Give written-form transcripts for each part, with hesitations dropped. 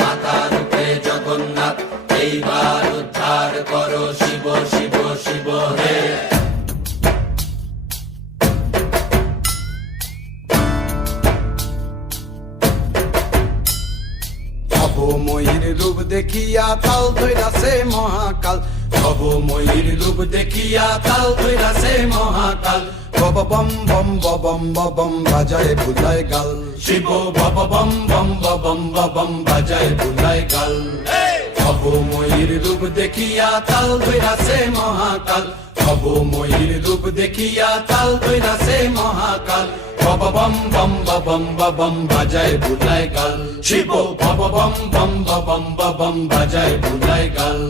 মাথার উপরে জগন্নাথ, এইবার উদ্ধার করো শিব শিব শিব হে। ভবময়ীর রূপ দেখিয়া তাল ধইরাছে মহাকাল, ভবময়ীর রূপ দেখিয়া তাল ধইরাছে মহাকাল। বব বম বম বম বম বাজায় বুলায় গাল, শিব বব বম বম বম বম বাজায় বুলায় গাল। ভবময়ীর রূপ দেখিয়া তাল ধইরাছে মহাকাল, ভবময়ীর রূপ দেখিয়া তাল ধইরাছে মহাকাল। বব বম বম বম বাজায় বুলায় গাল, শিব বব বম বম বম বাজায় বুলায় গাল।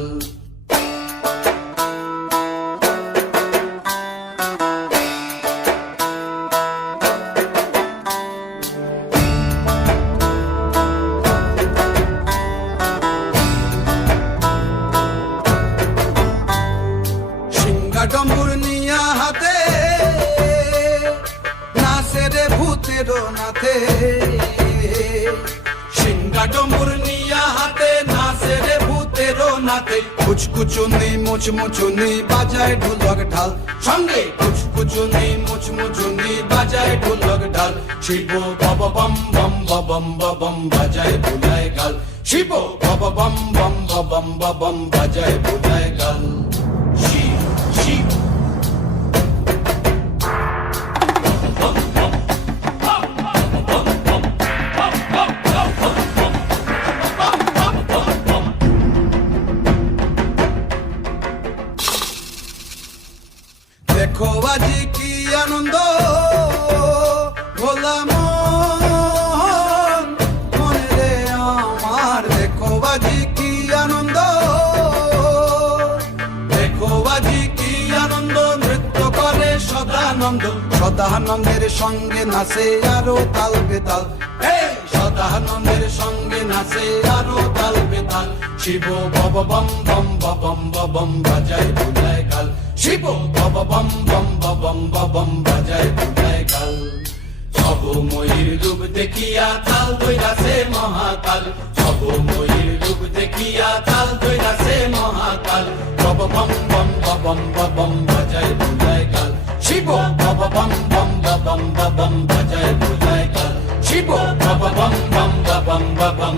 ডম্বুর নিয়া হাতে নাচে রে ভূতের নাথে, সিংহা ডম্বুর নিয়া হাতে নাচে রে ভূতের নাথে। কুচকুচুনি মুচমুচুনি বাজায় ঢোলক ঢাল, সঙ্গে কুচকুচুনি মুচমুচুনি বাজায় ঢোলক ঢাল। শিব বব বম বম বম বাজায় বুলায় গাল, শিব বব বম বম বম বাজায় বুলায় গাল। শিব শিব দেখো আজি কি আনন্দ ভোলা মন মনে রে আমার, দেখো আজি কি আনন্দ, দেখো আজি কি আনন্দ, নৃত্য করে সদানন্দ। সদানন্দের সঙ্গে নাচে আরো তাল বেতাল, সদানন্দের সঙ্গে নাচে আরো তাল বেতাল। শিব বব বম বম বাজায় বুলায় গাল, শিব বব বম বম বাজায় বুলায় গাল। ভবময়ীর রূপ দেখিয়া তাল ধইরাছে মহাকাল, ভবময়ীর রূপ দেখিয়া তাল ধইরাছে মহাকাল। বব বম বম বাজায় বুলায় গাল, শিব বব বম বম বাজায় বুলায় গাল, শিব বব বম বম